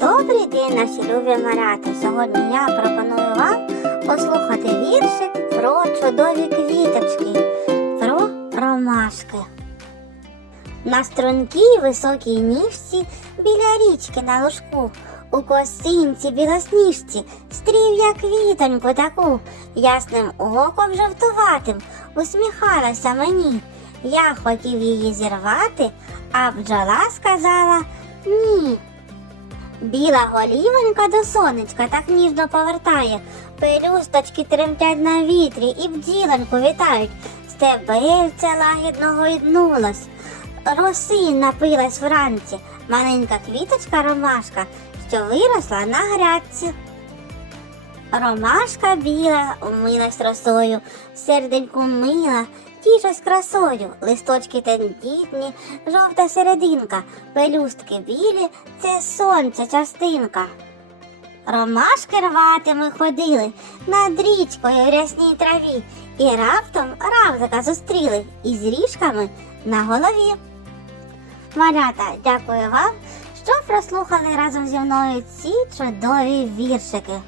Добрий день, наші любі марати. Сьогодні я пропоную вам послухати віршик про чудові квіточки, про ромашки. На стрункій високій ніжці біля річки на лужку, у косинці білосніжці стрів я квітоньку таку, ясним оком жовтуватим усміхалася мені. Я хотів її зірвати, а бджола сказала ні. Біла голівонька до сонечка так ніжно повертає, пелюсточки тремтять на вітрі і бджілоньку вітають. Стебельце лагідно гойднулось, роси напилась вранці, маленька квіточка ромашка, що виросла на грядці. Ромашка біла умилась росою, серденьку мила, тішась красою, листочки тендітні, жовта серединка, пелюстки білі, це сонця частинка. Ромашки рвати ми ходили над річкою в рясній траві, і раптом равлика зустріли із ріжками на голові. Малята, дякую вам, що прослухали разом зі мною ці чудові віршики.